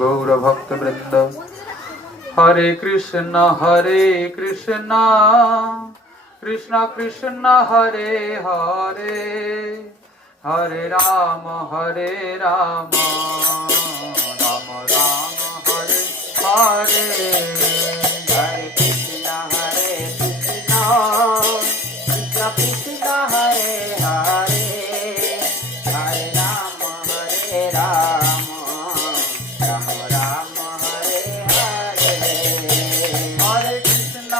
गौर भक्त वृंद हरे कृष्ण कृष्ण कृष्ण हरे हरे हरे राम राम राम हरे हरे हरे कृष्ण कृष्ण कृष्ण हरे हरे हरे राम राम राम हरे हरे हरे कृष्ण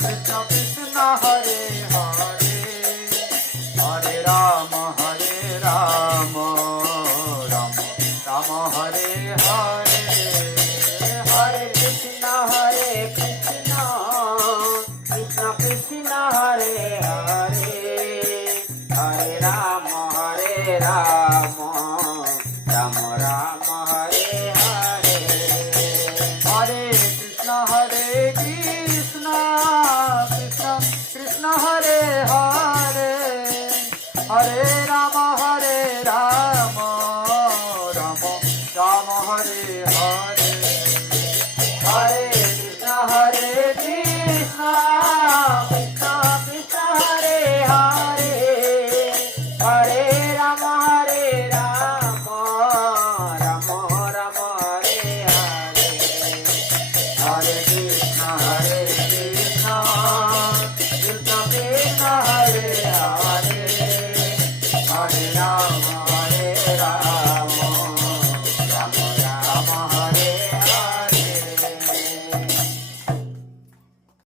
कृष्ण कृष्ण हरे हरे हरे राम राम राम हरे हरे हरे कृष्ण कृष्ण कृष्ण हरे हरे हरे राम राम राम हरे हरे हरे कृष्ण कृष्ण कृष्ण हरे हरे हरे राम